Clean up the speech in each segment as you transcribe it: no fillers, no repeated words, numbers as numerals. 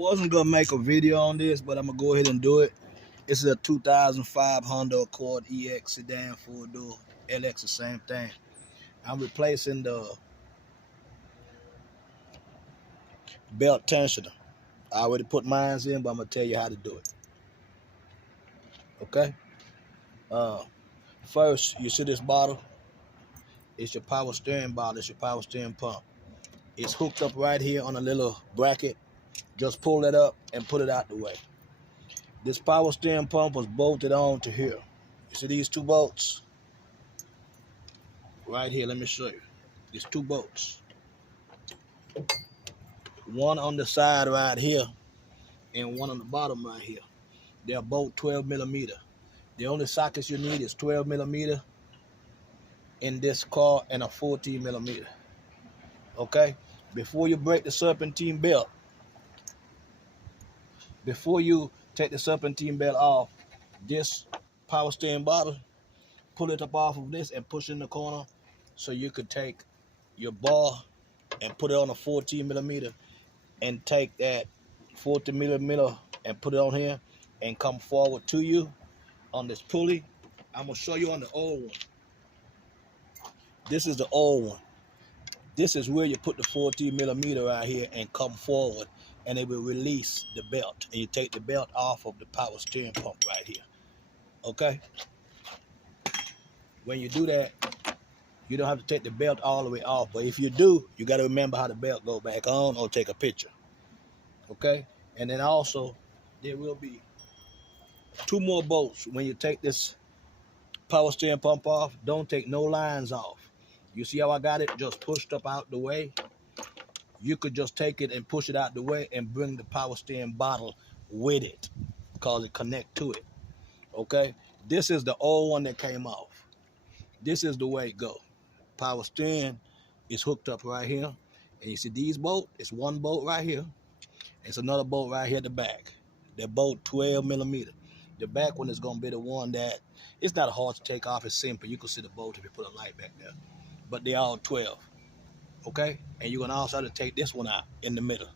wasn't gonna make a video on this, but I'm gonna go ahead and do it. This is a 2005 Honda Accord EX sedan, 4-door LX, the same thing. I'm replacing the belt tensioner. I already put mine in, but I'm gonna tell you how to do it. Okay. First, you see this bottle? It's your power steering bottle. It's your power steering pump. It's hooked up right here on a little bracket. Just pull it up and put it out the way. This power steering pump was bolted on to here. You see these two bolts? Right here, let me show you. These two bolts. One on the side right here and one on the bottom right here. They're both 12 millimeter. The only sockets you need is 12 millimeter in this car and a 14 millimeter. Okay? Before you break the serpentine belt, before you take the serpentine belt off this power steering bottle, pull it up off of this and push in the corner so you could take your bar and put it on a 14 millimeter and take that 14 millimeter and put it on here and come forward to you on this pulley. I'm gonna show you on the old one. This is the old one. This is where you put the 14 millimeter right here and come forward, and it will release the belt, and you take the belt off of the power steering pump right here. Okay? When you do that, you don't have to take the belt all the way off, but if you do, you got to remember how the belt go back on or take a picture. Okay? And then also, there will be two more bolts. When you take this power steering pump off, don't take no lines off. You see how I got it just pushed up out the way? You could just take it and push it out the way and bring the power steering bottle with it because it connect to it. Okay? This is the old one that came off. This is the way it go. Power steering is hooked up right here. And you see these bolts? It's one bolt right here. It's another bolt right here at the back. They're both 12 millimeter. The back one is going to be the one that, it's not hard to take off. It's simple. You can see the bolt if you put a light back there. But they're all 12. Okay? And you're going to also have to take this one out in the middle.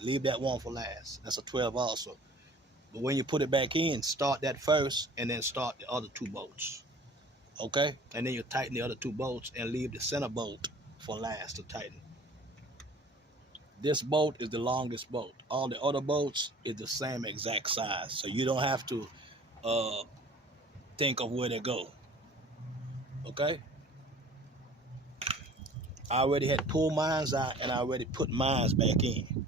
Leave that one for last. That's a 12 also. But when you put it back in, start that first and then start the other two bolts. Okay? And then you tighten the other two bolts and leave the center bolt for last to tighten. This bolt is the longest bolt. All the other bolts is the same exact size. So you don't have to think of where they go. Okay? I already had pulled mine out and I already put mine back in.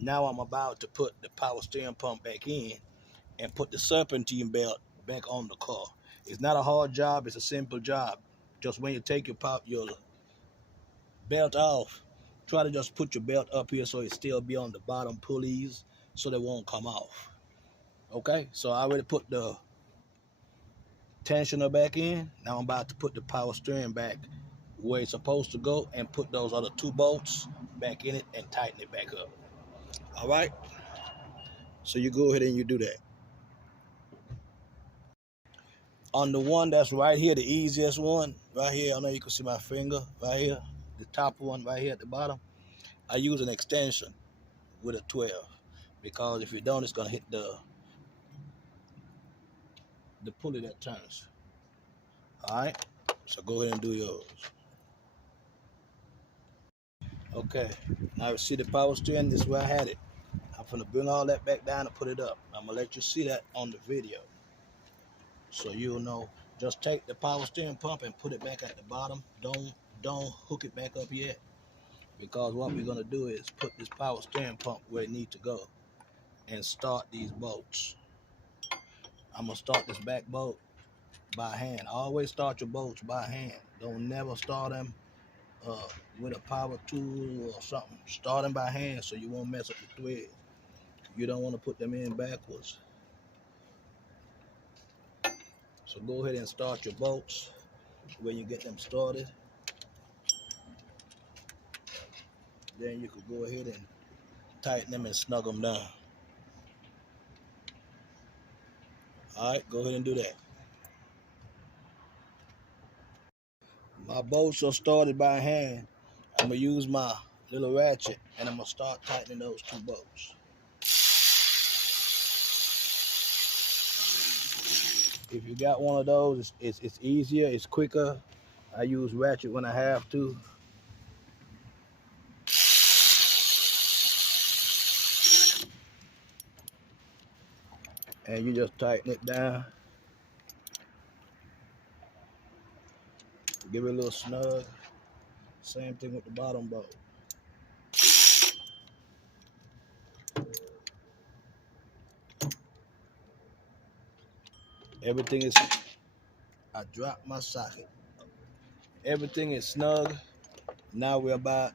Now I'm about to put the power steering pump back in and put the serpentine belt back on the car. It's not a hard job. It's a simple job. Just when you take your belt off, try to just put your belt up here so it still be on the bottom pulleys so they won't come off. Okay, so I already put the tensioner back in. Now I'm about to put the power steering back where it's supposed to go and put those other two bolts back in it and tighten it back up. All right, so you go ahead and you do that. On the one that's right here, the easiest one right here, I know you can see my finger right here, the top one right here at the bottom, I use an extension with a 12 because if you don't, it's gonna hit the pulley that turns. All right, so go ahead and do yours. Okay, now you see the power steering, this is where I had it. I'm gonna bring all that back down and put it up. I'm gonna let you see that on the video so you'll know. Just take the power steering pump and put it back at the bottom. Don't hook it back up yet, because what we're gonna do is put this power steering pump where it needs to go and start these bolts. I'm gonna start this back bolt by hand. Always start your bolts by hand. Don't never start them with a power tool or something. Start them by hand so you won't mess up the thread. You don't want to put them in backwards. So go ahead and start your bolts when you get them started. Then you can go ahead and tighten them and snug them down. All right, go ahead and do that. My bolts are started by hand. I'm gonna use my little ratchet and I'm gonna start tightening those two bolts. If you got one of those, it's easier, it's quicker. I use ratchet when I have to. And you just tighten it down. Give it a little snug. Same thing with the bottom bolt. Everything is, I dropped my socket. Everything is snug. Now we're about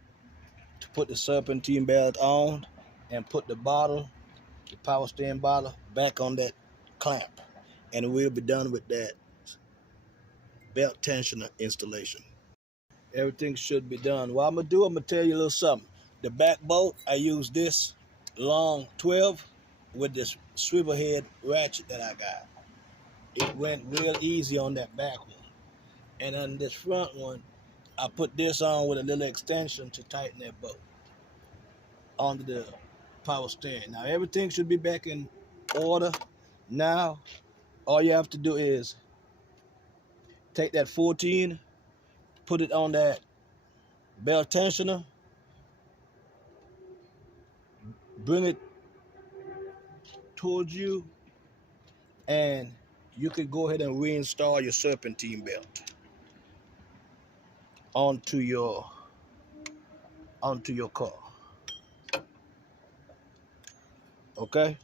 to put the serpentine belt on and put the bottle, the power steering bottle, back on that clamp. And we'll be done with that belt tensioner installation. Everything should be done. What I'm gonna do, I'm gonna tell you a little something. The back bolt, I use this long 12 with this swivel head ratchet that I got. It went real easy on that back one. And on this front one, I put this on with a little extension to tighten that bolt onto the power steering. Now everything should be back in order. Now, all you have to do is take that 14, put it on that belt tensioner, bring it towards you, and you can go ahead and reinstall your serpentine belt onto your car. Okay?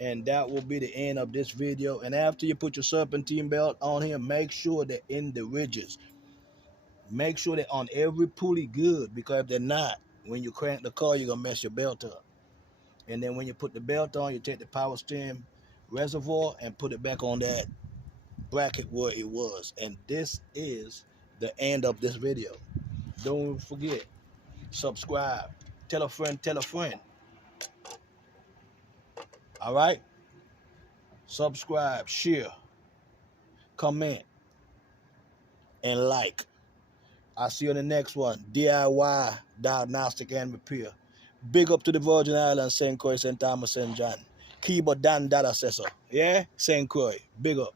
And that will be the end of this video. And after you put your serpentine belt on here, make sure they're in the ridges. Make sure they're on every pulley good, because if they're not, when you crank the car, you're gonna mess your belt up. And then when you put the belt on, you take the power steering reservoir and put it back on that bracket where it was. And this is the end of this video. Don't forget, subscribe, tell a friend, all right? Subscribe, share, comment, and like. I'll see you in the next one. DIY diagnostic and repair. Big up to the Virgin Islands, St. Croix, St. Thomas, St. John. Keyboard Dan Data Assessor. Yeah? St. Croix. Big up.